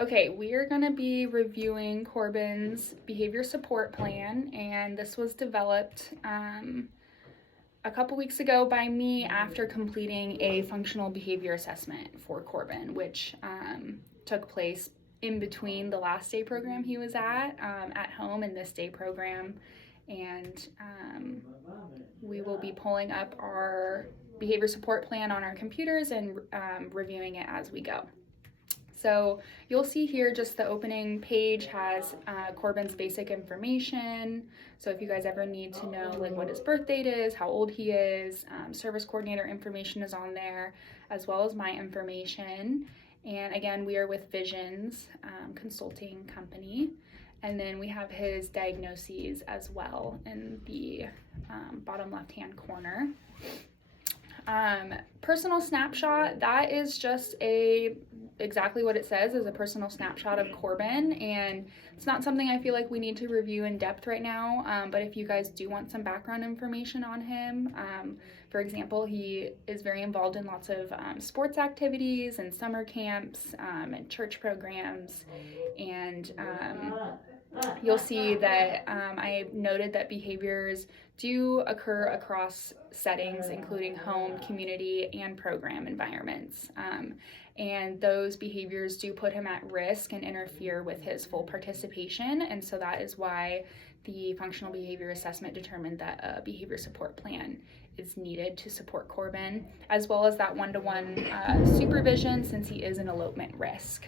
Okay, we are going to be reviewing Corbin's behavior support plan, and this was developed a couple weeks ago by me after completing a functional behavior assessment for Corbin, which took place in between the last day program he was at home and this day program. And we will be pulling up our behavior support plan on our computers and reviewing it as we go. So you'll see here just the opening page has Corbin's basic information. So if you guys ever need to know like what his birth date is, how old he is, service coordinator information is on there, as well as my information. And again, we are with Visions Consulting Company. And then we have his diagnoses as well in the bottom left-hand corner. Personal snapshot, that is just exactly what it says, is a personal snapshot of Corbin, and it's not something I feel like we need to review in depth right now, but if you guys do want some background information on him, for example, he is very involved in lots of sports activities and summer camps and church programs, and you'll see that I noted that behaviors do occur across settings, including home, community, and program environments. And those behaviors do put him at risk and interfere with his full participation. And so that is why the functional behavior assessment determined that a behavior support plan is needed to support Corbin, as well as that one-to-one supervision since he is an elopement risk.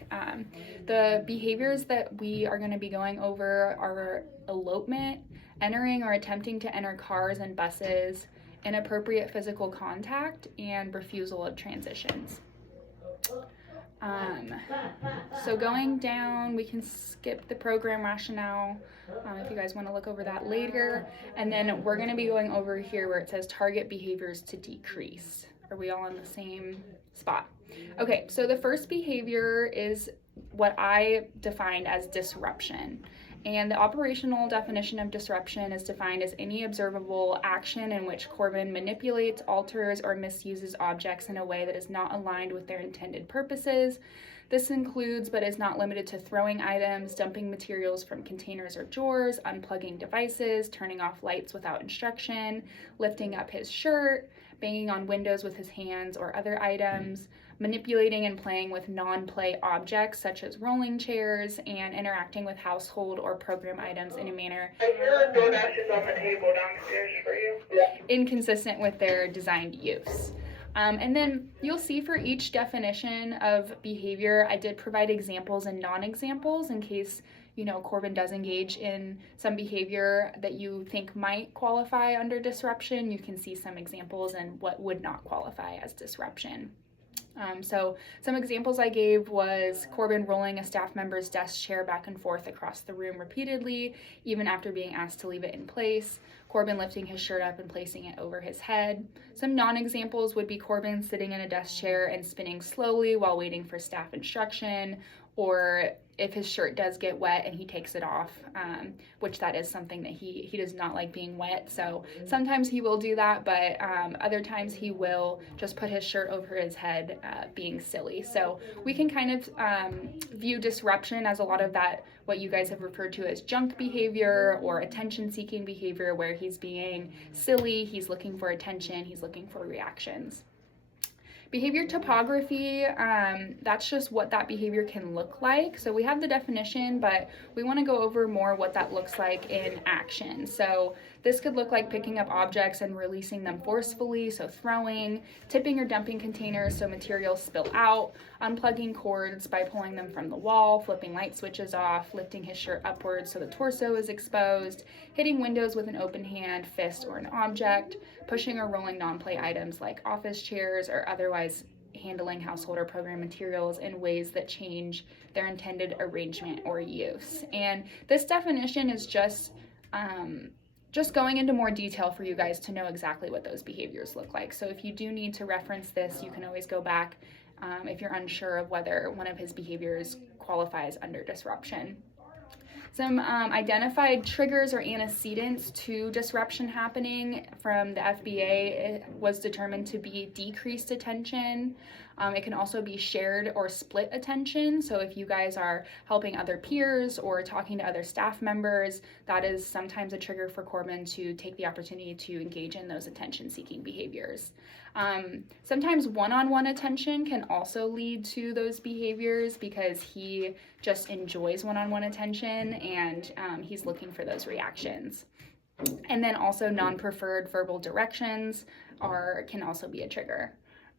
The behaviors that we are going to be going over are elopement, entering or attempting to enter cars and buses, inappropriate physical contact, and refusal of transitions. So going down, we can skip the program rationale if you guys want to look over that later. And then we're going to be going over here where it says target behaviors to decrease. Are we all in the same spot? Okay, so the first behavior is what I defined as disruption. And the operational definition of disruption is defined as any observable action in which Corbin manipulates, alters, or misuses objects in a way that is not aligned with their intended purposes. This includes, but is not limited to, throwing items, dumping materials from containers or drawers, unplugging devices, turning off lights without instruction, lifting up his shirt, banging on windows with his hands or other items, manipulating and playing with non-play objects such as rolling chairs, and interacting with household or program items in a manner inconsistent with their designed use. And then you'll see for each definition of behavior, I did provide examples and non-examples in case Corbin does engage in some behavior that you think might qualify under disruption. You can see some examples and what would not qualify as disruption. So some examples I gave was Corbin rolling a staff member's desk chair back and forth across the room repeatedly, even after being asked to leave it in place. Corbin lifting his shirt up and placing it over his head. Some non-examples would be Corbin sitting in a desk chair and spinning slowly while waiting for staff instruction, or if his shirt does get wet and he takes it off, which that is something that he does not like being wet. So sometimes he will do that, but other times he will just put his shirt over his head, being silly. So we can kind of view disruption as a lot of that, what you guys have referred to as junk behavior or attention-seeking behavior, where he's being silly, he's looking for attention, he's looking for reactions. Behavior topography, that's just what that behavior can look like. So we have the definition, but we want to go over more what that looks like in action. So this could look like picking up objects and releasing them forcefully, so throwing, tipping or dumping containers so materials spill out, unplugging cords by pulling them from the wall, flipping light switches off, lifting his shirt upwards so the torso is exposed, hitting windows with an open hand, fist, or an object, pushing or rolling non-play items like office chairs, or otherwise handling household or program materials in ways that change their intended arrangement or use. And this definition is just going into more detail for you guys to know exactly what those behaviors look like. So if you do need to reference this, you can always go back if you're unsure of whether one of his behaviors qualifies under disruption. Some identified triggers or antecedents to disruption happening from the FBA was determined to be decreased attention, It can also be shared or split attention. So if you guys are helping other peers or talking to other staff members, that is sometimes a trigger for Corbin to take the opportunity to engage in those attention-seeking behaviors. Sometimes one-on-one attention can also lead to those behaviors because he just enjoys one-on-one attention and he's looking for those reactions. And then also non-preferred verbal directions can also be a trigger.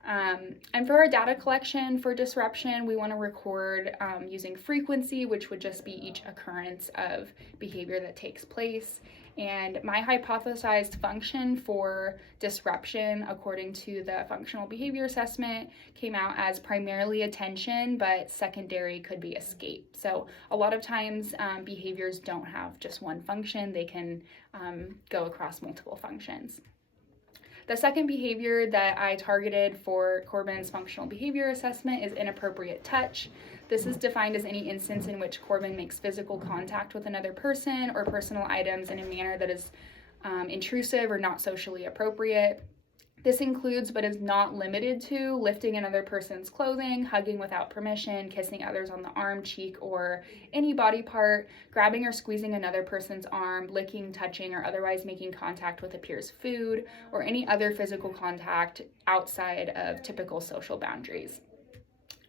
And for our data collection for disruption, we want to record using frequency, which would just be each occurrence of behavior that takes place. And my hypothesized function for disruption, according to the functional behavior assessment, came out as primarily attention, but secondary could be escape. So a lot of times behaviors don't have just one function. They can go across multiple functions. The second behavior that I targeted for Corbin's functional behavior assessment is inappropriate touch. This is defined as any instance in which Corbin makes physical contact with another person or personal items in a manner that is intrusive or not socially appropriate. This includes, but is not limited to, lifting another person's clothing, hugging without permission, kissing others on the arm, cheek, or any body part, grabbing or squeezing another person's arm, licking, touching, or otherwise making contact with a peer's food, or any other physical contact outside of typical social boundaries.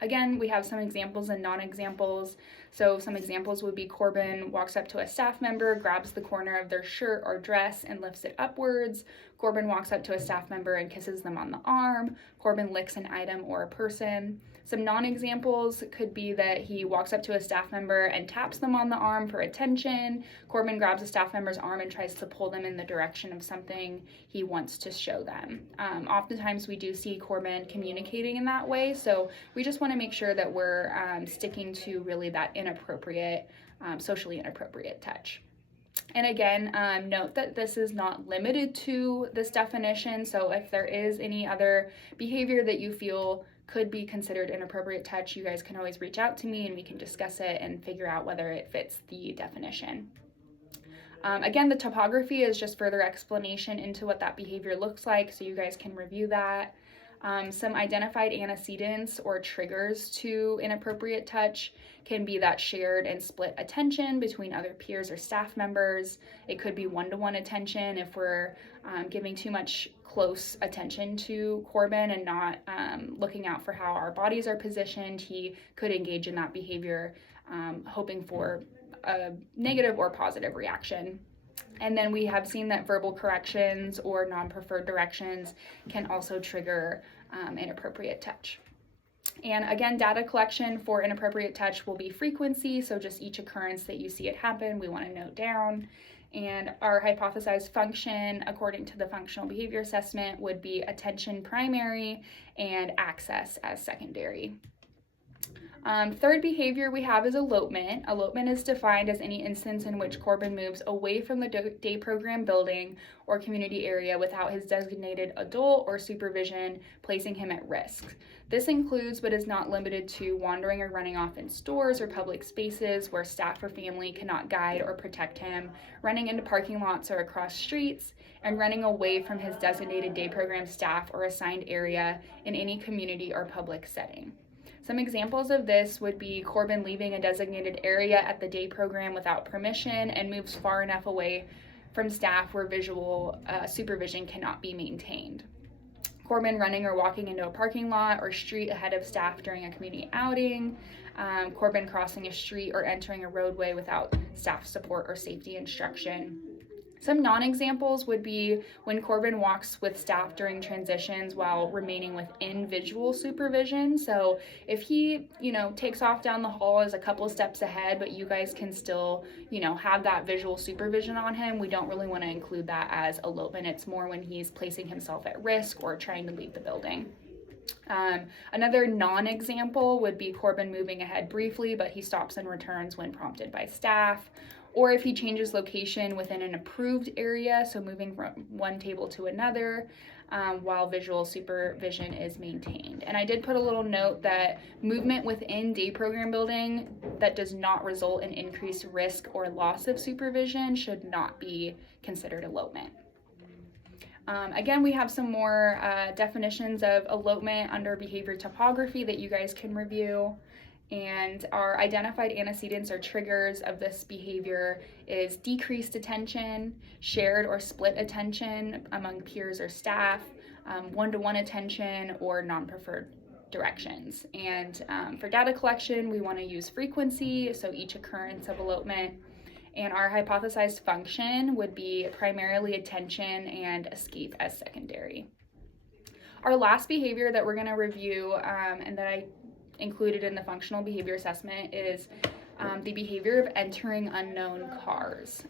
Again, we have some examples and non-examples. So some examples would be Corbin walks up to a staff member, grabs the corner of their shirt or dress and lifts it upwards. Corbin walks up to a staff member and kisses them on the arm. Corbin licks an item or a person. Some non-examples could be that he walks up to a staff member and taps them on the arm for attention. Corbin grabs a staff member's arm and tries to pull them in the direction of something he wants to show them. Oftentimes we do see Corbin communicating in that way, so we just want to make sure that we're sticking to really that inappropriate, socially inappropriate touch. And again, note that this is not limited to this definition, so if there is any other behavior that you feel could be considered inappropriate touch, you guys can always reach out to me and we can discuss it and figure out whether it fits the definition. Again, the topography is just further explanation into what that behavior looks like, so you guys can review that. Some identified antecedents or triggers to inappropriate touch can be that shared and split attention between other peers or staff members. It could be one-to-one attention if we're giving too much close attention to Corbin and not looking out for how our bodies are positioned. He could engage in that behavior, hoping for a negative or positive reaction. And then we have seen that verbal corrections or non-preferred directions can also trigger inappropriate touch. And again, data collection for inappropriate touch will be frequency, so just each occurrence that you see it happen, we want to note down. And our hypothesized function, according to the functional behavior assessment, would be attention primary and access as secondary. Third behavior we have is elopement. Elopement is defined as any instance in which Corbin moves away from the day program building or community area without his designated adult or supervision, placing him at risk. This includes, but is not limited to, wandering or running off in stores or public spaces where staff or family cannot guide or protect him, running into parking lots or across streets, and running away from his designated day program staff or assigned area in any community or public setting. Some examples of this would be Corbin leaving a designated area at the day program without permission and moves far enough away from staff where visual supervision cannot be maintained. Corbin running or walking into a parking lot or street ahead of staff during a community outing. Corbin crossing a street or entering a roadway without staff support or safety instruction. Some non-examples would be when Corbin walks with staff during transitions while remaining within visual supervision. So if he, takes off down the hall is a couple of steps ahead, but you guys can still, have that visual supervision on him, we don't really want to include that as elopement. It's more when he's placing himself at risk or trying to leave the building. Another non-example would be Corbin moving ahead briefly, but he stops and returns when prompted by staff. Or if he changes location within an approved area, so moving from one table to another, while visual supervision is maintained. And I did put a little note that movement within day program building that does not result in increased risk or loss of supervision should not be considered elopement. Again, we have some more definitions of elopement under behavior topography that you guys can review. And our identified antecedents or triggers of this behavior is decreased attention, shared or split attention among peers or staff, one-to-one attention, or non-preferred directions. And for data collection, we want to use frequency, so each occurrence of elopement. And our hypothesized function would be primarily attention and escape as secondary. Our last behavior that we're going to review and that I included in the functional behavior assessment is the behavior of entering unknown cars.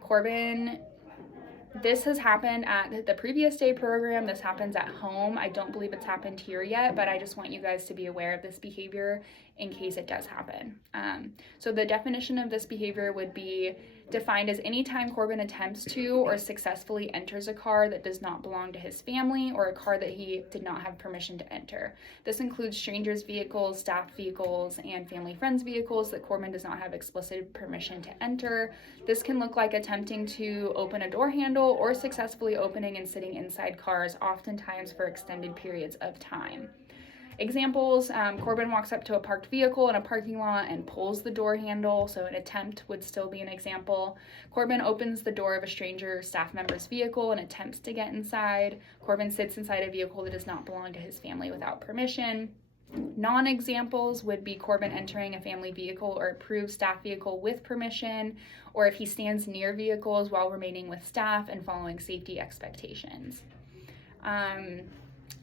Corbin, this has happened at the previous day program. This happens at home. I don't believe it's happened here yet, but I just want you guys to be aware of this behavior in case it does happen. So the definition of this behavior would be defined as any time Corbin attempts to or successfully enters a car that does not belong to his family or a car that he did not have permission to enter. This includes strangers' vehicles, staff vehicles, and family friends' vehicles that Corbin does not have explicit permission to enter. This can look like attempting to open a door handle or successfully opening and sitting inside cars, oftentimes for extended periods of time. Examples, Corbin walks up to a parked vehicle in a parking lot and pulls the door handle, so an attempt would still be an example. Corbin opens the door of a stranger staff member's vehicle and attempts to get inside. Corbin sits inside a vehicle that does not belong to his family without permission. Non-examples would be Corbin entering a family vehicle or approved staff vehicle with permission, or if he stands near vehicles while remaining with staff and following safety expectations.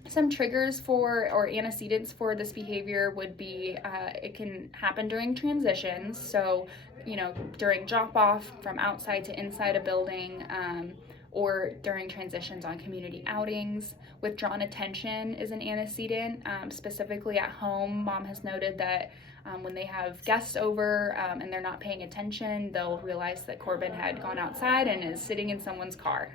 Some triggers for or antecedents for this behavior would be it can happen during transitions, so during drop-off from outside to inside a building, or during transitions on community outings. Withdrawn attention is an antecedent. Specifically at home, mom has noted that when they have guests over and they're not paying attention, they'll realize that Corbin had gone outside and is sitting in someone's car.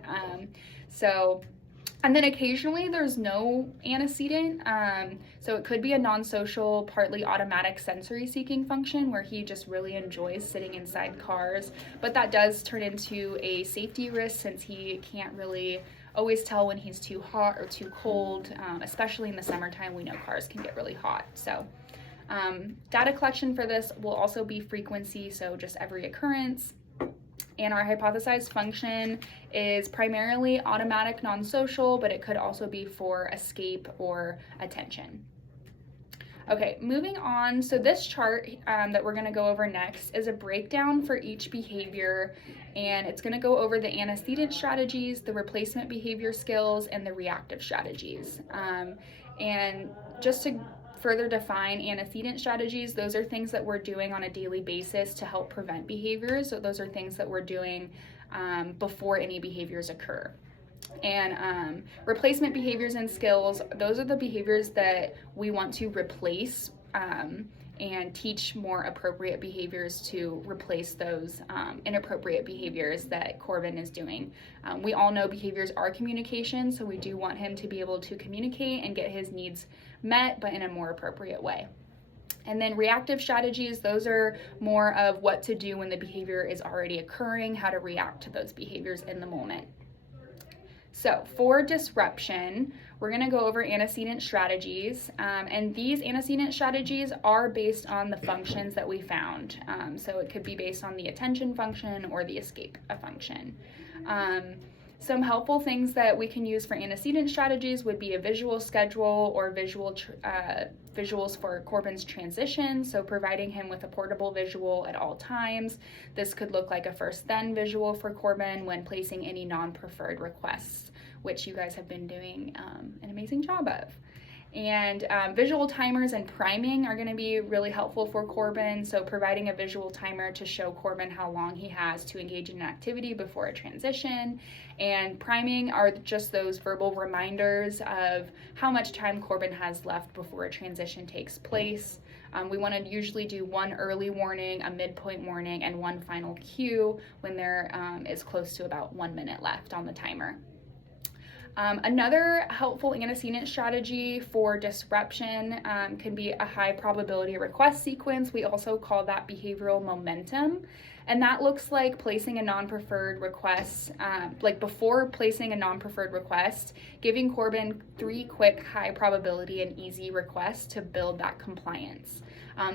And then occasionally there's no antecedent, so it could be a non-social, partly automatic sensory seeking function where he just really enjoys sitting inside cars, but that does turn into a safety risk since he can't really always tell when he's too hot or too cold, especially in the summertime. We know cars can get really hot. So data collection for this will also be frequency, so just every occurrence. And our hypothesized function is primarily automatic non-social, but it could also be for escape or attention. Okay, moving on. So this chart that we're going to go over next is a breakdown for each behavior, and it's going to go over the antecedent strategies, the replacement behavior skills, and the reactive strategies. And just to further define antecedent strategies, those are things that we're doing on a daily basis to help prevent behaviors. So those are things that we're doing before any behaviors occur. And replacement behaviors and skills, those are the behaviors that we want to replace and teach more appropriate behaviors to replace those inappropriate behaviors that Corbin is doing. We all know behaviors are communication, so we do want him to be able to communicate and get his needs met, but in a more appropriate way. And then reactive strategies, those are more of what to do when the behavior is already occurring, how to react to those behaviors in the moment. So for disruption, we're going to go over antecedent strategies, and these antecedent strategies are based on the functions that we found. So it could be based on the attention function or the escape function. Some helpful things that we can use for antecedent strategies would be a visual schedule or visuals for Corbin's transition, so providing him with a portable visual at all times. This could look like a first-then visual for Corbin when placing any non-preferred requests, which you guys have been doing an amazing job of. And visual timers and priming are going to be really helpful for Corbin, so providing a visual timer to show Corbin how long he has to engage in an activity before a transition. And priming are just those verbal reminders of how much time Corbin has left before a transition takes place. We want to usually do one early warning, a midpoint warning, and one final cue when there is close to about 1 minute left on the timer. Another helpful antecedent strategy for disruption can be a high probability request sequence. We also call that behavioral momentum. And that looks like placing a non-preferred request, like before placing a non-preferred request, giving Corbin 3 quick high probability and easy requests to build that compliance.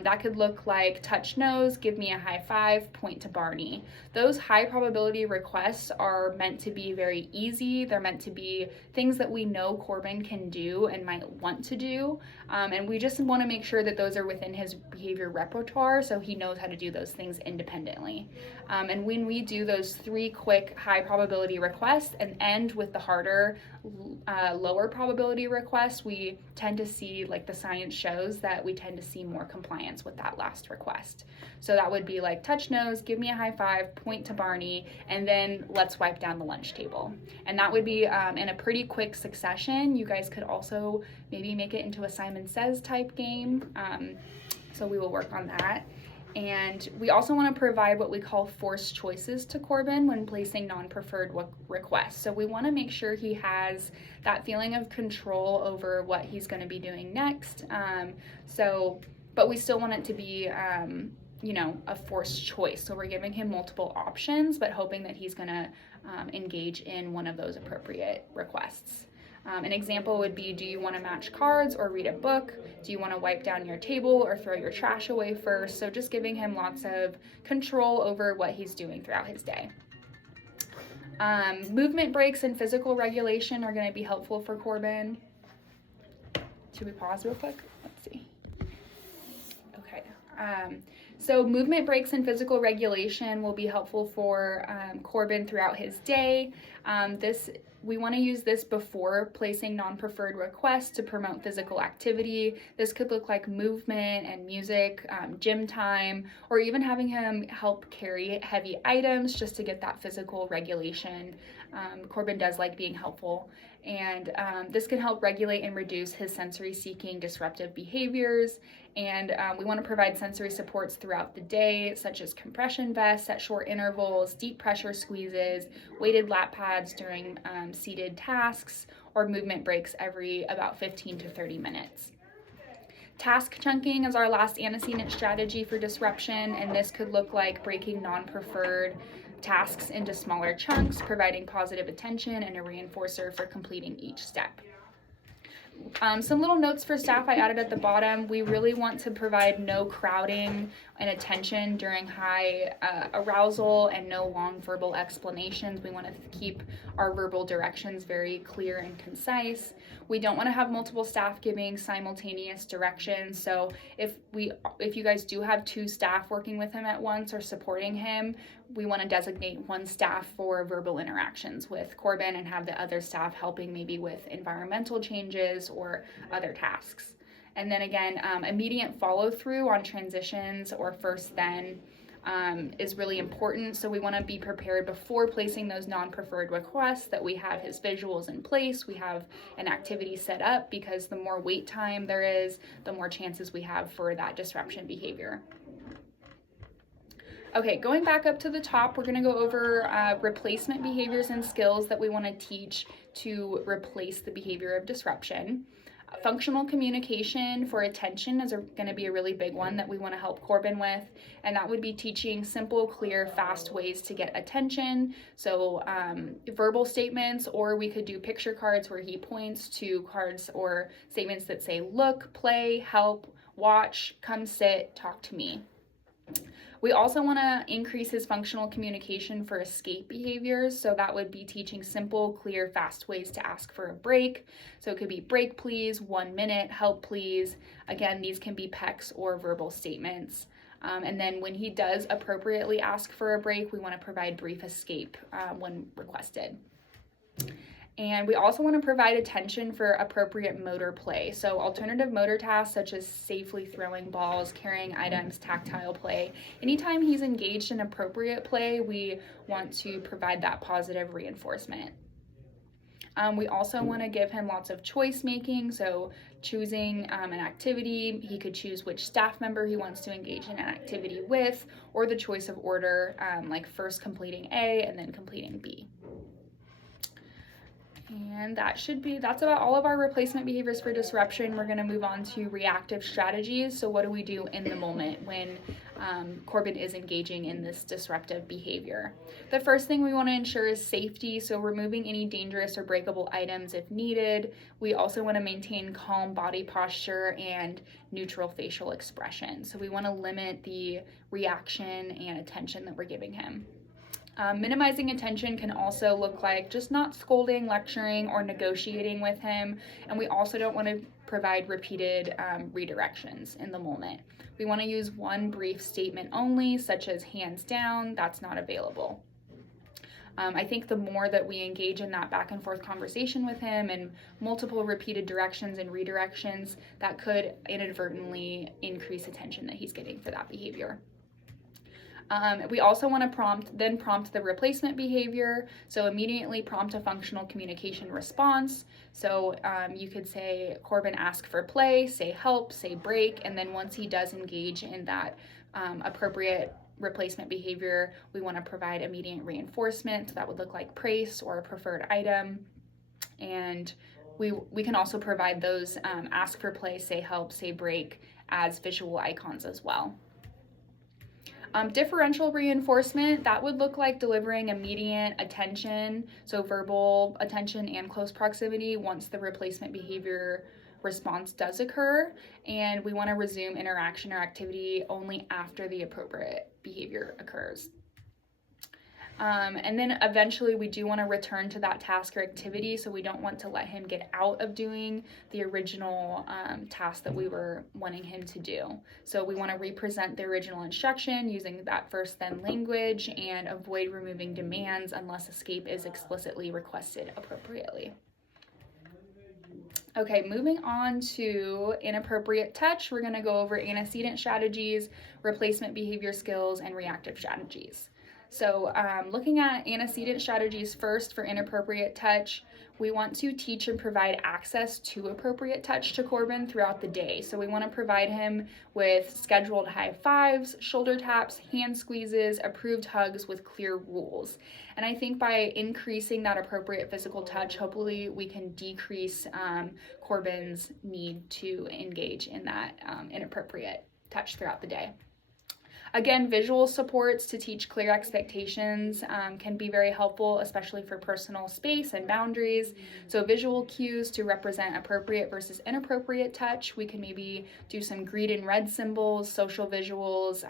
That could look like touch nose, give me a high five, point to Barney. Those high probability requests are meant to be very easy. They're meant to be things that we know Corbin can do and might want to do. And we just want to make sure that those are within his behavior repertoire so he knows how to do those things independently. And when we do those 3 quick high probability requests and end with the harder, lower probability requests, we tend to see, like the science shows, that we tend to see more compliance with that last request. So that would be like touch nose, give me a high five, point to Barney, and then let's wipe down the lunch table. And that would be in a pretty quick succession. You guys could also maybe make it into a Simon Says type game. So we will work on that. And we also want to provide what we call forced choices to Corbin when placing non-preferred requests. So we want to make sure he has that feeling of control over what he's going to be doing next. But we still want it to be, a forced choice. So we're giving him multiple options, but hoping that he's going to engage in one of those appropriate requests. An example would be, do you want to match cards or read a book? Do you want to wipe down your table or throw your trash away first? So just giving him lots of control over what he's doing throughout his day. Movement breaks and physical regulation are going to be helpful for Corbin. Should we pause real quick? Let's see. Okay. So movement breaks and physical regulation will be helpful for Corbin throughout his day. We want to use this before placing non-preferred requests to promote physical activity. This could look like movement and music, gym time, or even having him help carry heavy items just to get that physical regulation. Corbin does like being helpful. And this can help regulate and reduce his sensory-seeking disruptive behaviors. And we want to provide sensory supports throughout the day, such as compression vests at short intervals, deep pressure squeezes, weighted lap pads during seated tasks, or movement breaks every about 15 to 30 minutes. Task chunking is our last antecedent strategy for disruption, and this could look like breaking non-preferred tasks into smaller chunks, providing positive attention and a reinforcer for completing each step. Some little notes for staff I added at the bottom. We really want to provide no crowding and attention during high arousal and no long verbal explanations. We want to keep our verbal directions very clear and concise. We don't want to have multiple staff giving simultaneous directions. So if you guys do have 2 staff working with him at once or supporting him, we want to designate one staff for verbal interactions with Corbin and have the other staff helping maybe with environmental changes or other tasks. And then again, immediate follow through on transitions or first then is really important. So we want to be prepared before placing those non-preferred requests that we have his visuals in place, we have an activity set up, because the more wait time there is, the more chances we have for that disruption behavior. Okay, going back up to the top, we're going to go over replacement behaviors and skills that we want to teach to replace the behavior of disruption. Functional communication for attention is going to be a really big one that we want to help Corbin with, and that would be teaching simple, clear, fast ways to get attention. So verbal statements, or we could do picture cards where he points to cards or statements that say look, play, help, watch, come sit, talk to me. We also want to increase his functional communication for escape behaviors. So that would be teaching simple, clear, fast ways to ask for a break. So it could be break please, 1 minute, help please. Again, these can be PECs or verbal statements. And then when he does appropriately ask for a break, we want to provide brief escape when requested. And we also want to provide attention for appropriate motor play. So alternative motor tasks such as safely throwing balls, carrying items, tactile play. Anytime he's engaged in appropriate play, we want to provide that positive reinforcement. We also want to give him lots of choice making, so choosing an activity. He could choose which staff member he wants to engage in an activity with, or the choice of order, like first completing A and then completing B. And that's about all of our replacement behaviors for disruption. We're going to move on to reactive strategies. So what do we do in the moment when Corbin is engaging in this disruptive behavior? The first thing we want to ensure is safety, so removing any dangerous or breakable items if needed. We also want to maintain calm body posture and neutral facial expression. So we want to limit the reaction and attention that we're giving him. Minimizing attention can also look like just not scolding, lecturing, or negotiating with him. And we also don't want to provide repeated redirections in the moment. We want to use one brief statement only, such as hands down, that's not available. I think the more that we engage in that back and forth conversation with him and multiple repeated directions and redirections, that could inadvertently increase attention that he's getting for that behavior. We also want to prompt the replacement behavior. So immediately prompt a functional communication response. So you could say, Corbin, ask for play, say help, say break, and then once he does engage in that appropriate replacement behavior, we want to provide immediate reinforcement. So that would look like praise or a preferred item. And we can also provide those ask for play, say help, say break as visual icons as well. Differential reinforcement, that would look like delivering immediate attention, so verbal attention and close proximity once the replacement behavior response does occur, and we want to resume interaction or activity only after the appropriate behavior occurs. And then eventually we do want to return to that task or activity, so we don't want to let him get out of doing the original task that we were wanting him to do. So we want to represent the original instruction using that first then language and avoid removing demands unless escape is explicitly requested appropriately. Okay, moving on to inappropriate touch, we're going to go over antecedent strategies, replacement behavior skills, and reactive strategies. So looking at antecedent strategies first for inappropriate touch, we want to teach and provide access to appropriate touch to Corbin throughout the day. So we want to provide him with scheduled high fives, shoulder taps, hand squeezes, approved hugs with clear rules. And I think by increasing that appropriate physical touch, hopefully we can decrease Corbin's need to engage in that inappropriate touch throughout the day. Again, visual supports to teach clear expectations can be very helpful, especially for personal space and boundaries. So visual cues to represent appropriate versus inappropriate touch. We can maybe do some green and red symbols, social visuals,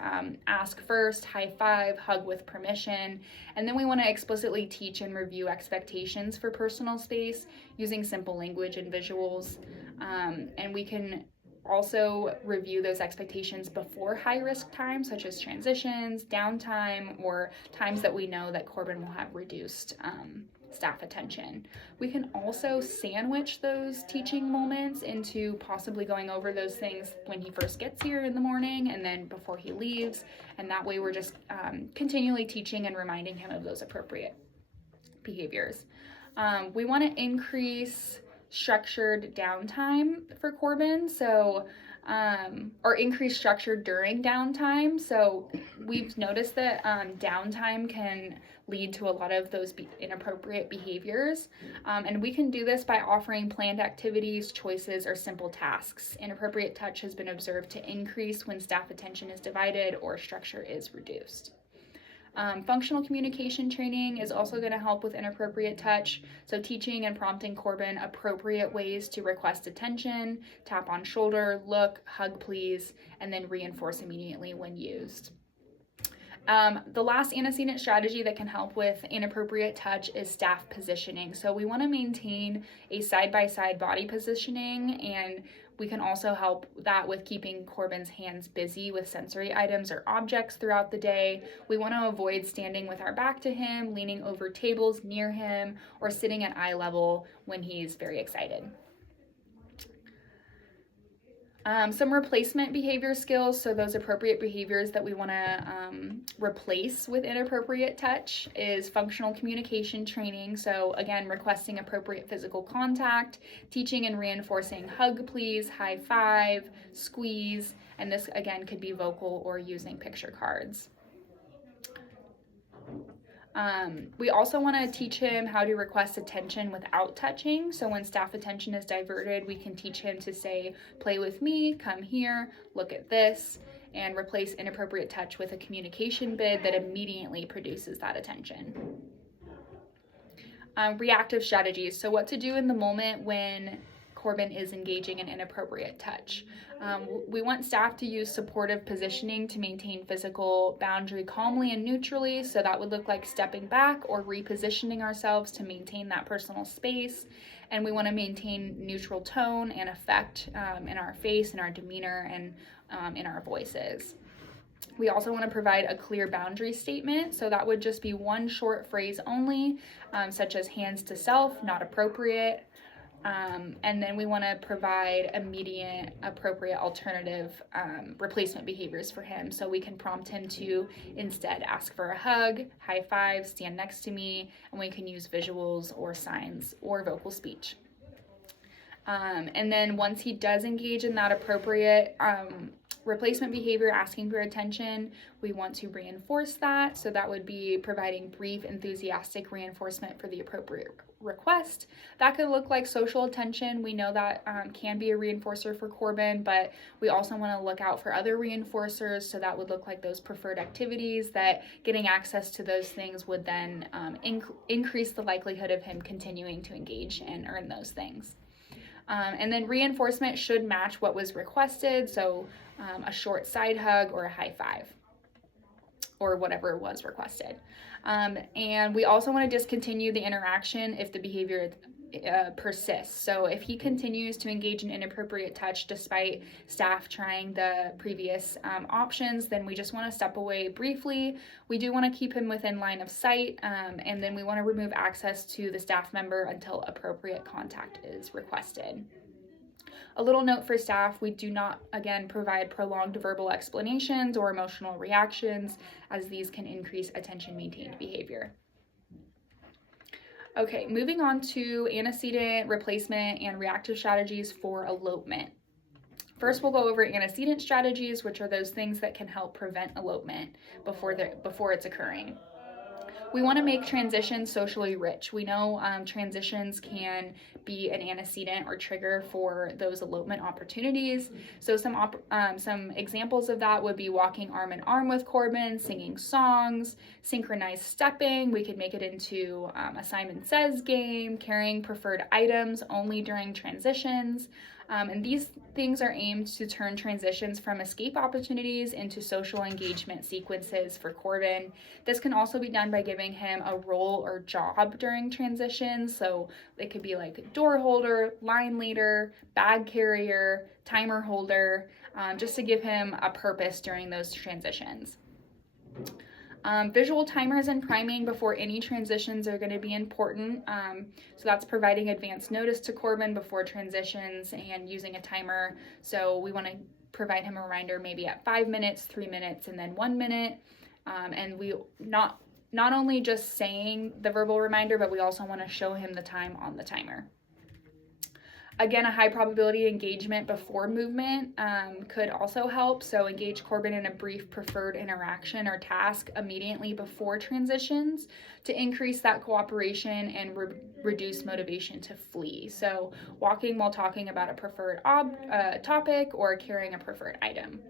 ask first, high five, hug with permission. And then we want to explicitly teach and review expectations for personal space using simple language and visuals. And we can also review those expectations before high-risk times, such as transitions, downtime, or times that we know that Corbin will have reduced staff attention. We can also sandwich those teaching moments into possibly going over those things when he first gets here in the morning and then before he leaves, and that way we're just continually teaching and reminding him of those appropriate behaviors. We want to increase structured downtime for Corbin, so or increase structure during downtime. So we've noticed that downtime can lead to a lot of those inappropriate behaviors, and we can do this by offering planned activities, choices, or simple tasks. Inappropriate touch has been observed to increase when staff attention is divided or structure is reduced. Functional communication training is also going to help with inappropriate touch. So teaching and prompting Corbin appropriate ways to request attention, tap on shoulder, look, hug please, and then reinforce immediately when used. The last antecedent strategy that can help with inappropriate touch is staff positioning. So we want to maintain a side-by-side body positioning, and we can also help that with keeping Corbin's hands busy with sensory items or objects throughout the day. We want to avoid standing with our back to him, leaning over tables near him, or sitting at eye level when he's very excited. Some replacement behavior skills, so those appropriate behaviors that we want to replace with inappropriate touch, is functional communication training. So again, requesting appropriate physical contact, teaching and reinforcing hug please, high five, squeeze, and this again could be vocal or using picture cards. We also want to teach him how to request attention without touching. So when staff attention is diverted, we can teach him to say, play with me, come here, look at this, and replace inappropriate touch with a communication bid that immediately produces that attention. Reactive strategies. So what to do in the moment when Corbin is engaging in inappropriate touch. We want staff to use supportive positioning to maintain physical boundary calmly and neutrally. So that would look like stepping back or repositioning ourselves to maintain that personal space. And we want to maintain neutral tone and effect in our face, in our demeanor, and in our voices. We also want to provide a clear boundary statement. So that would just be one short phrase only, such as hands to self, not appropriate. And then we want to provide immediate, appropriate alternative replacement behaviors for him. So we can prompt him to instead ask for a hug, high five, stand next to me, and we can use visuals or signs or vocal speech. And then once he does engage in that appropriate replacement behavior, asking for attention, we want to reinforce that. So that would be providing brief, enthusiastic reinforcement for the appropriate request. That could look like social attention. We know that can be a reinforcer for Corbin, but we also want to look out for other reinforcers. So that would look like those preferred activities, that getting access to those things would then increase the likelihood of him continuing to engage and earn those things. And then reinforcement should match what was requested, so a short side hug or a high five, or whatever was requested. And we also want to discontinue the interaction if the behavior persists. So if he continues to engage in inappropriate touch despite staff trying the previous options, then we just want to step away briefly. We do want to keep him within line of sight, and then we want to remove access to the staff member until appropriate contact is requested. A little note for staff, we do not, again, provide prolonged verbal explanations or emotional reactions, as these can increase attention-maintained behavior. Okay, moving on to antecedent, replacement, and reactive strategies for elopement. First, we'll go over antecedent strategies, which are those things that can help prevent elopement before it's occurring. We want to make transitions socially rich. We know transitions can be an antecedent or trigger for those elopement opportunities. So some examples of that would be walking arm in arm with Corbin, singing songs, synchronized stepping. We could make it into a Simon Says game, carrying preferred items only during transitions. And these things are aimed to turn transitions from escape opportunities into social engagement sequences for Corbin. This can also be done by giving him a role or job during transitions. So it could be like door holder, line leader, bag carrier, timer holder, just to give him a purpose during those transitions. Visual timers and priming before any transitions are going to be important. So that's providing advance notice to Corbin before transitions and using a timer. So we want to provide him a reminder maybe at 5 minutes, 3 minutes, and then 1 minute. And we not only just saying the verbal reminder, but we also want to show him the time on the timer. Again, a high probability engagement before movement could also help. So engage Corbin in a brief preferred interaction or task immediately before transitions to increase that cooperation and reduce motivation to flee. So walking while talking about a preferred topic or carrying a preferred item.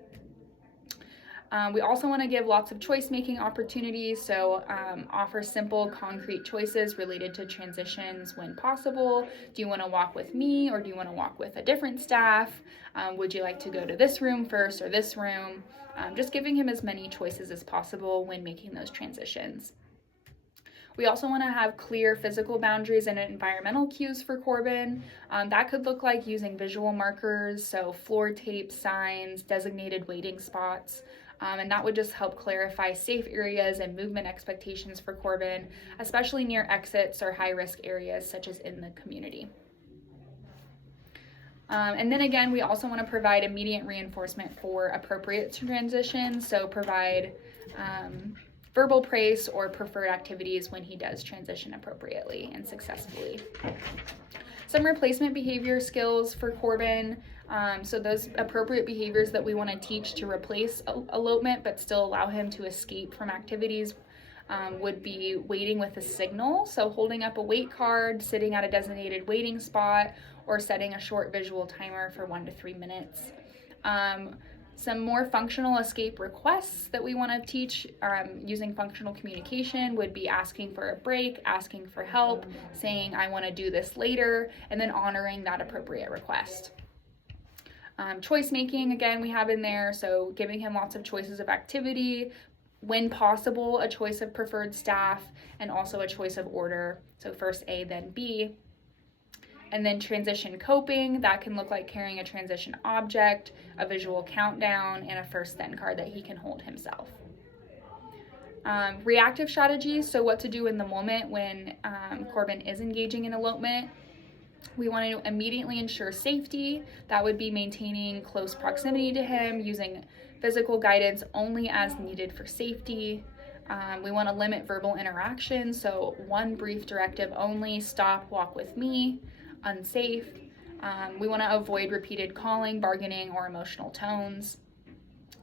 We also want to give lots of choice-making opportunities, so offer simple, concrete choices related to transitions when possible. Do you want to walk with me, or do you want to walk with a different staff? Would you like to go to this room first or this room? Just giving him as many choices as possible when making those transitions. We also want to have clear physical boundaries and environmental cues for Corbin. That could look like using visual markers, so floor tape, signs, designated waiting spots. And that would just help clarify safe areas and movement expectations for Corbin, especially near exits or high-risk areas such as in the community. And then again, we also want to provide immediate reinforcement for appropriate transitions, so provide verbal praise or preferred activities when he does transition appropriately and successfully. Some replacement behavior skills for Corbin. So those appropriate behaviors that we want to teach to replace elopement but still allow him to escape from activities would be waiting with a signal, so holding up a wait card, sitting at a designated waiting spot, or setting a short visual timer for 1 to 3 minutes. Some more functional escape requests that we want to teach using functional communication would be asking for a break, asking for help, saying I want to do this later, and then honoring that appropriate request. Choice making, again, we have in there, so giving him lots of choices of activity, when possible, a choice of preferred staff, and also a choice of order, so first A, then B. And then transition coping, that can look like carrying a transition object, a visual countdown, and a first then card that he can hold himself. Reactive strategies, so what to do in the moment when Corbin is engaging in elopement. We want to immediately ensure safety. That would be maintaining close proximity to him, using physical guidance only as needed for safety. We want to limit verbal interaction, so one brief directive only, stop, walk with me, unsafe. We want to avoid repeated calling, bargaining, or emotional tones.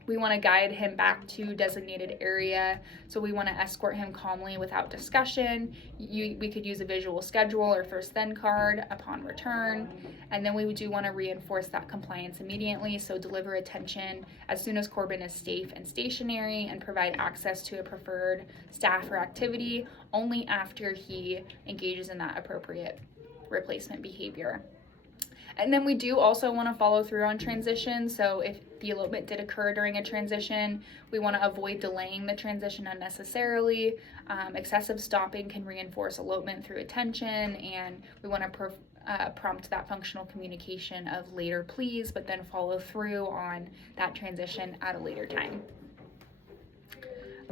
We want to guide him back to designated area, so we want to escort him calmly without discussion. We could use a visual schedule or first then card upon return, and then we do want to reinforce that compliance immediately, so deliver attention as soon as Corbin is safe and stationary, and provide access to a preferred staff or activity only after he engages in that appropriate replacement behavior. And then we do also want to follow through on transition. So if the elopement did occur during a transition, we want to avoid delaying the transition unnecessarily. Excessive stopping can reinforce elopement through attention, and we want to prompt that functional communication of later please, but then follow through on that transition at a later time.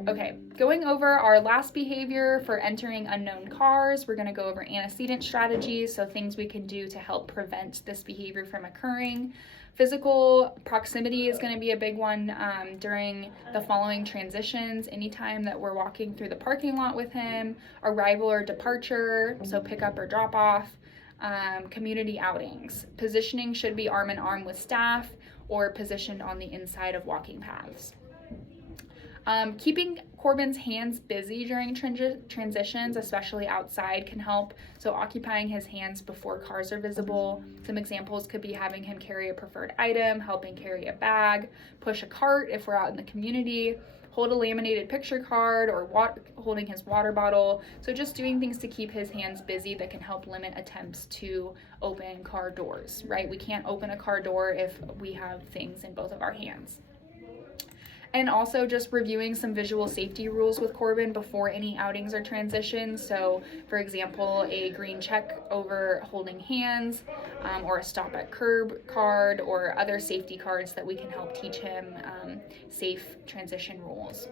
Okay, going over our last behavior for entering unknown cars, we're going to go over antecedent strategies, so things we can do to help prevent this behavior from occurring. Physical proximity is going to be a big one during the following transitions. Anytime that we're walking through the parking lot with him, arrival or departure, so pick up or drop off, community outings. Positioning should be arm in arm with staff or positioned on the inside of walking paths. Keeping Corbin's hands busy during transitions, especially outside, can help. So occupying his hands before cars are visible. Some examples could be having him carry a preferred item, helping carry a bag, push a cart if we're out in the community, hold a laminated picture card, or holding his water bottle. So just doing things to keep his hands busy that can help limit attempts to open car doors, right? We can't open a car door if we have things in both of our hands. And also just reviewing some visual safety rules with Corbin before any outings or transitions. So for example, a green check over holding hands, or a stop at curb card, or other safety cards that we can help teach him safe transition rules.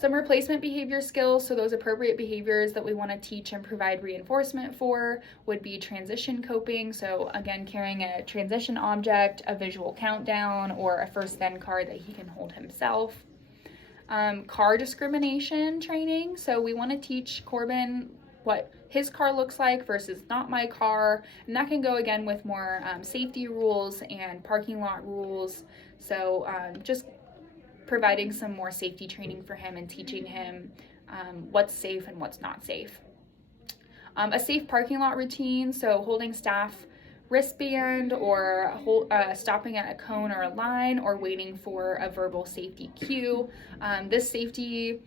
Some replacement behavior skills, so those appropriate behaviors that we want to teach and provide reinforcement for would be transition coping, so again, carrying a transition object, a visual countdown, or a first then card that he can hold himself. Car discrimination training, so we want to teach Corbin what his car looks like versus not my car, and that can go again with more safety rules and parking lot rules, so just providing some more safety training for him and teaching him what's safe and what's not safe. A safe parking lot routine, so holding staff wristband, or stopping at a cone or a line, or waiting for a verbal safety cue. This safety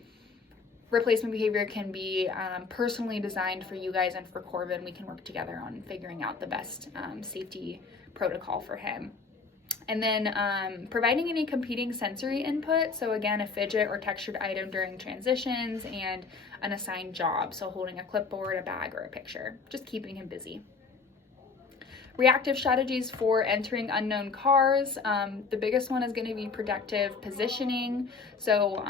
replacement behavior can be personally designed for you guys and for Corbin. We can work together on figuring out the best safety protocol for him. And then providing any competing sensory input, so again, a fidget or textured item during transitions, and an assigned job, so holding a clipboard, a bag, or a picture, just keeping him busy. Reactive strategies for entering unknown cars. The biggest one is going to be protective positioning, so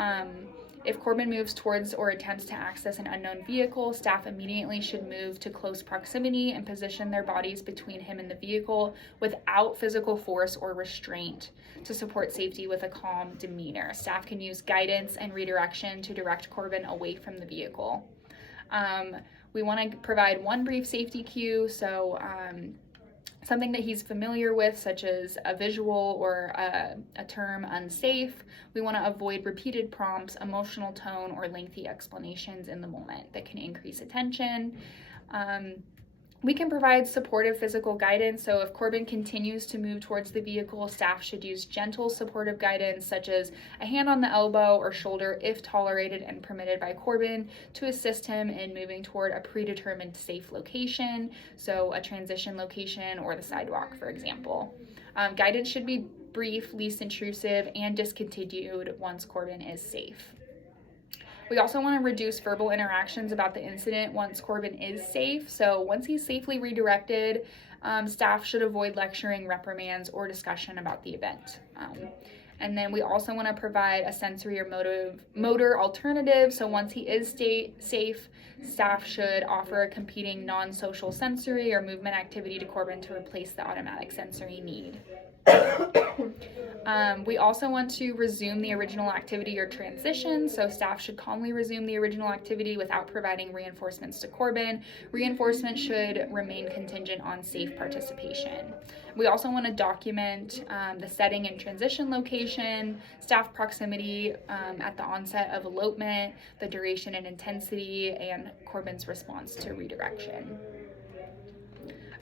if Corbin moves towards or attempts to access an unknown vehicle, staff immediately should move to close proximity and position their bodies between him and the vehicle without physical force or restraint to support safety with a calm demeanor. Staff can use guidance and redirection to direct Corbin away from the vehicle. We want to provide one brief safety cue, so something that he's familiar with, such as a visual or a term unsafe. We want to avoid repeated prompts, emotional tone, or lengthy explanations in the moment that can increase attention. We can provide supportive physical guidance. So if Corbin continues to move towards the vehicle, staff should use gentle supportive guidance, such as a hand on the elbow or shoulder if tolerated and permitted by Corbin, to assist him in moving toward a predetermined safe location, so a transition location or the sidewalk, for example. Guidance should be brief, least intrusive, and discontinued once Corbin is safe. We also want to reduce verbal interactions about the incident once Corbin is safe. So once he's safely redirected, staff should avoid lecturing, reprimands, or discussion about the event. And then we also want to provide a sensory or motor alternative. So once he is safe, staff should offer a competing non-social sensory or movement activity to Corbin to replace the automatic sensory need. We also want to resume the original activity or transition, so staff should calmly resume the original activity without providing reinforcements to Corbin. Reinforcement should remain contingent on safe participation. We also want to document the setting and transition location, staff proximity at the onset of elopement, the duration and intensity, and Corbin's response to redirection.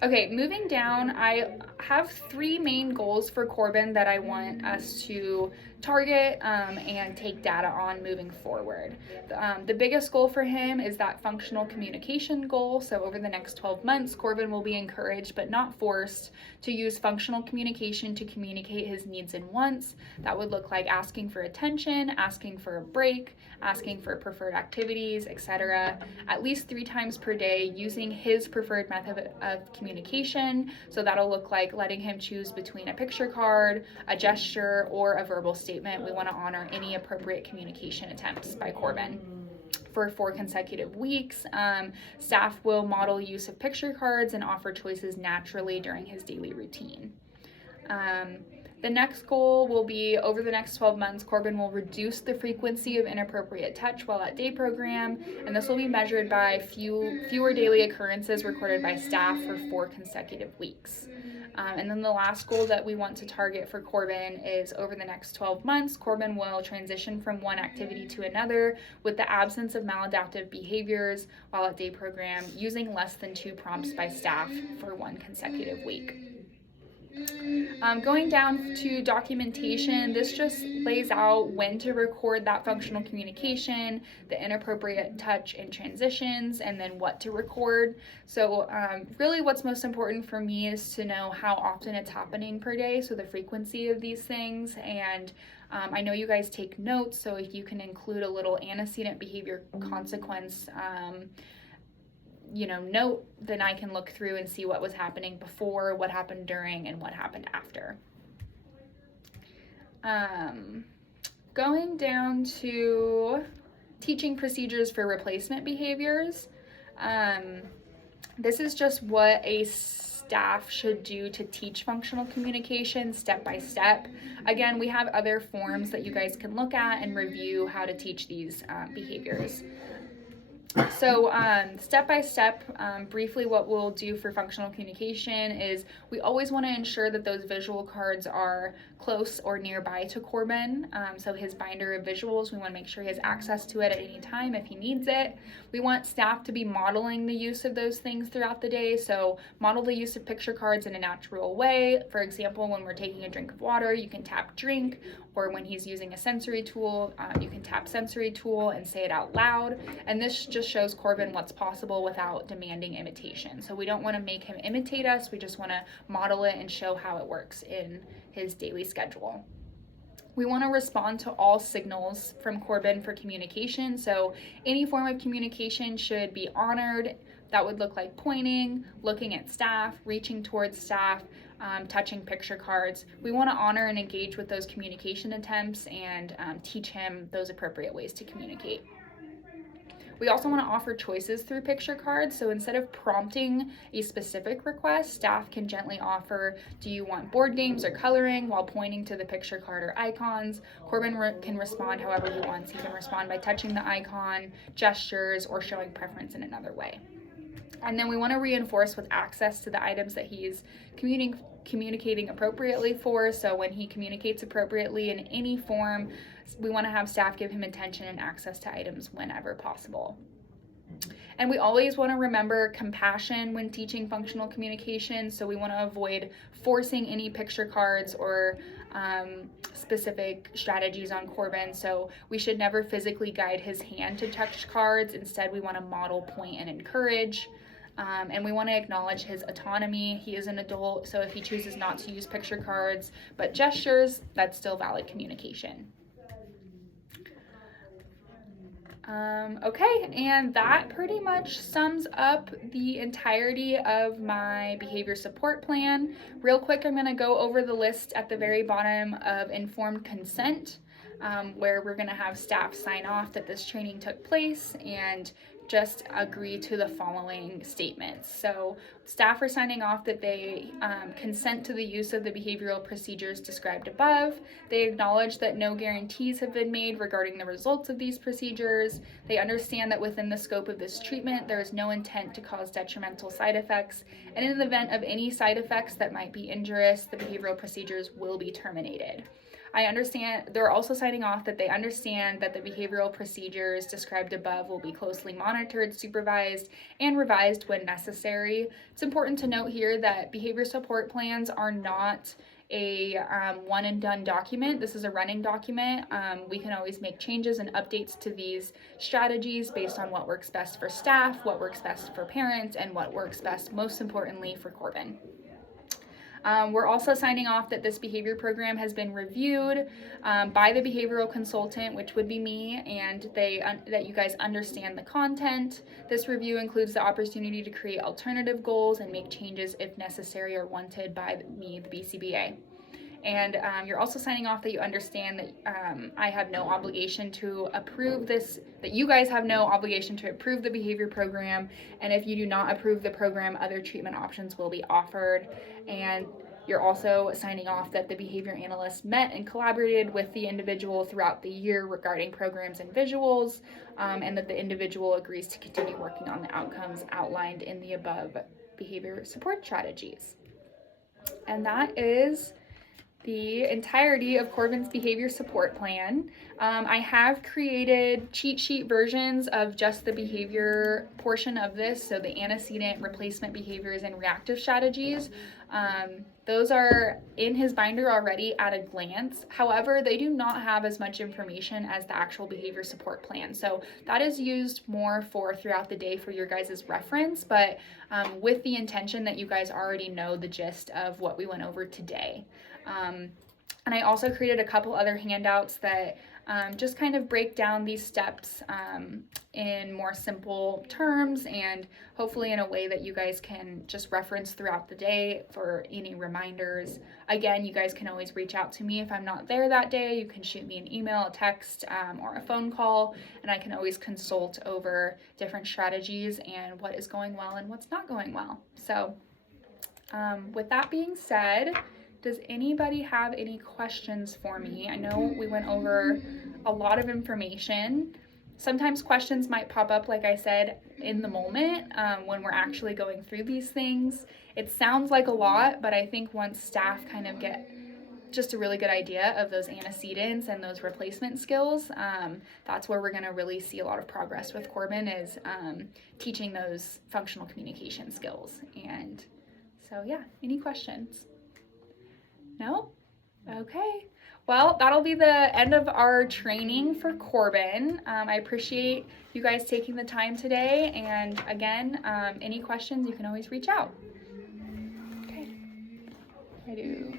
Okay, moving down, I have 3 main goals for Corbin that I want us to target and take data on moving forward. The biggest goal for him is that functional communication goal. So over the next 12 months, Corbin will be encouraged but not forced to use functional communication to communicate his needs and wants. That would look like asking for attention, asking for a break, asking for preferred activities, etc. At least 3 times per day using his preferred method of communication. So that'll look like letting him choose between a picture card, a gesture, or a verbal statement. We want to honor any appropriate communication attempts by Corbin. For 4 consecutive weeks, staff will model use of picture cards and offer choices naturally during his daily routine. The next goal will be, over the next 12 months, Corbin will reduce the frequency of inappropriate touch while at day program, and this will be measured by fewer daily occurrences recorded by staff for 4 consecutive weeks. And then the last goal that we want to target for Corbin is, over the next 12 months, Corbin will transition from one activity to another with the absence of maladaptive behaviors while at day program, using less than 2 prompts by staff for 1 consecutive week. Going down to documentation, this just lays out when to record that functional communication, the inappropriate touch and transitions, and then what to record. So really what's most important for me is to know how often it's happening per day, so the frequency of these things. And I know you guys take notes, so if you can include a little antecedent behavior consequence note, then I can look through and see what was happening before, what happened during, and what happened after. Going down to teaching procedures for replacement behaviors. This is just what a staff should do to teach functional communication step by step. Again, we have other forms that you guys can look at and review how to teach these behaviors. So step by step, briefly what we'll do for functional communication is we always want to ensure that those visual cards are close or nearby to Corbin. So his binder of visuals, we want to make sure he has access to it at any time if he needs it. We want staff to be modeling the use of those things throughout the day. So model the use of picture cards in a natural way. For example, when we're taking a drink of water, you can tap drink, or when he's using a sensory tool, you can tap sensory tool and say it out loud. And this just shows Corbin what's possible without demanding imitation. So we don't want to make him imitate us, we just want to model it and show how it works in his daily schedule. We want to respond to all signals from Corbin for communication. So any form of communication should be honored. That would look like pointing, looking at staff, reaching towards staff, touching picture cards. We want to honor and engage with those communication attempts and teach him those appropriate ways to communicate. We also want to offer choices through picture cards. So instead of prompting a specific request, staff can gently offer, do you want board games or coloring, while pointing to the picture card or icons. Corbin can respond however he wants. He can respond by touching the icon, gestures, or showing preference in another way. And then we want to reinforce with access to the items that he's communicating appropriately for. So when he communicates appropriately in any form, we want to have staff give him attention and access to items whenever possible. And we always want to remember compassion when teaching functional communication. So we want to avoid forcing any picture cards or specific strategies on Corbin. So we should never physically guide his hand to touch cards. Instead, we want to model, point, and encourage. And we want to acknowledge his autonomy. He is an adult, so if he chooses not to use picture cards but gestures, that's still valid communication. Okay, and that pretty much sums up the entirety of my behavior support plan. Real quick, I'm going to go over the list at the very bottom of informed consent, where we're going to have staff sign off that this training took place and just agree to the following statements. So staff are signing off that they consent to the use of the behavioral procedures described above. They acknowledge that no guarantees have been made regarding the results of these procedures. They understand that within the scope of this treatment, there is no intent to cause detrimental side effects. And in the event of any side effects that might be injurious, the behavioral procedures will be terminated. I understand they're also signing off that they understand that the behavioral procedures described above will be closely monitored, supervised, and revised when necessary. It's important to note here that behavior support plans are not a one and done document. This is a running document. We can always make changes and updates to these strategies based on what works best for staff, what works best for parents, and what works best, most importantly, for Corbin. We're also signing off that this behavior program has been reviewed by the behavioral consultant, which would be me, and that you guys understand the content. This review includes the opportunity to create alternative goals and make changes if necessary or wanted by me, the BCBA. And you're also signing off that you understand that I have no obligation to approve this, that you guys have no obligation to approve the behavior program. And if you do not approve the program, other treatment options will be offered. And you're also signing off that the behavior analyst met and collaborated with the individual throughout the year regarding programs and visuals, and that the individual agrees to continue working on the outcomes outlined in the above behavior support strategies. And that is the entirety of Corbin's behavior support plan. I have created cheat sheet versions of just the behavior portion of this, so the antecedent, replacement behaviors, and reactive strategies. Those are in his binder already at a glance. However, they do not have as much information as the actual behavior support plan. So that is used more for throughout the day for your guys' reference, but with the intention that you guys already know the gist of what we went over today. And I also created a couple other handouts that just kind of break down these steps in more simple terms and hopefully in a way that you guys can just reference throughout the day for any reminders. Again, you guys can always reach out to me if I'm not there that day. You can shoot me an email, a text, or a phone call, and I can always consult over different strategies and what is going well and what's not going well. So with that being said, does anybody have any questions for me? I know we went over a lot of information. Sometimes questions might pop up, like I said, in the moment when we're actually going through these things. It sounds like a lot, but I think once staff kind of get just a really good idea of those antecedents and those replacement skills, that's where we're going to really see a lot of progress with Corbin, is teaching those functional communication skills. And so yeah, any questions? No? Okay. Well, that'll be the end of our training for Corbin. I appreciate you guys taking the time today. And again, any questions, you can always reach out. Okay. I do.